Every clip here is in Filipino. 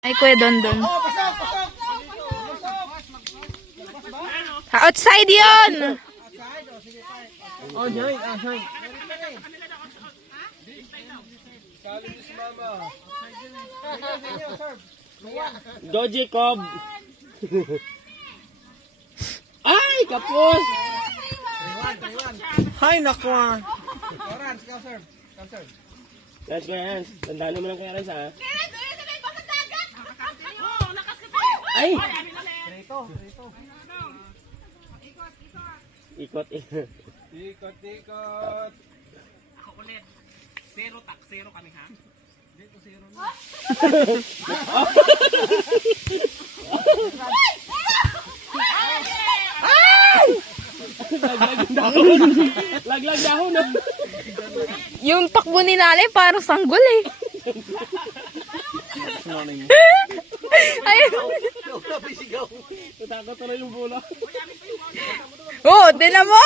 Ay, Kuya Dondon. Oh, pasok, pasok. Outside yun! Outside, oh, sige tayo. Oh, Joy, outside. Sabi ko si Mama. Doji Cobb. Ay, kapos! 3-1. Hay, naku ah. Orange, go serve. Go serve. Let's go, Hans. Tandaan mo lang kaya Reza, ha? Ay! Rito, rito. Ikot, Ikot, ikot. Ako ulit. Zero kami ha. Dito, zero na. Laglag dahon. Laglag dahon, ha? Yung takbo ni Nalay parang sanggol eh. Ayun. Natakot na yung bola. Oh, tinan mo.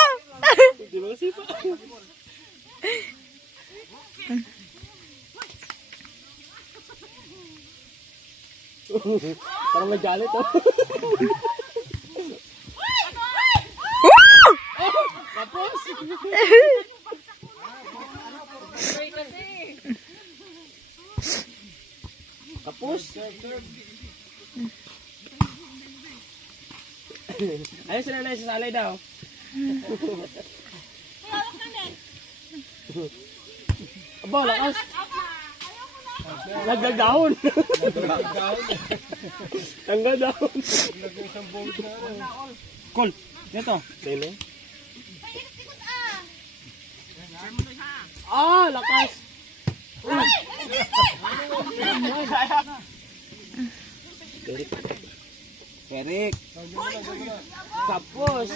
Di ba kasi pa? Parang nagalit, oh. Tapos! Tapos? Ayun sila na isasalay daw. Aba, lakas. Laglag dahon. Tanggal dahon. Col, dito. Dito. Ah, lakas. Eric. Tapos.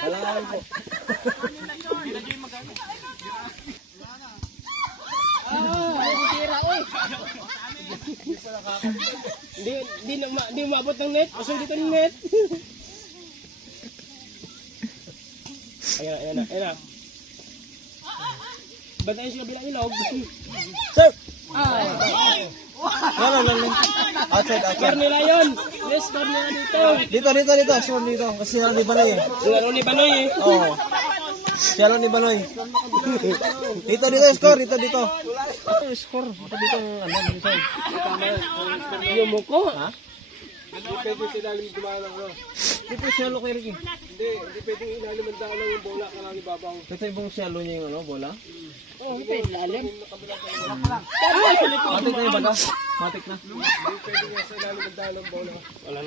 Alam ko. Hindi umabot ng net. Pasok dito ng net. Ayan na. Bantayan sila bilang ilog. Sir! Ay. Lalo. Outside, outside. Score nila yun. Yes, score nila dito. Dito. Sure dito. Kasi sila ni Banoy eh. Sila ni Banoy eh. Oo. Sila ni Banoy. Dito, score. Dito. Score. Dito ang ano, inside. Yung muko. Ha? Hindi pwede sila lumalang ko. Hindi pwede siyalo kay Ricky. Hindi pwede ilalim ang daan ng bola ka lang ibabaw. Ito yung siyalo niya yung ano, bola? Oo, okay. Lalim. Matik na yung baga. Matik na. Hindi pwede nga sa ilalim ang daan ng bola. Wala na.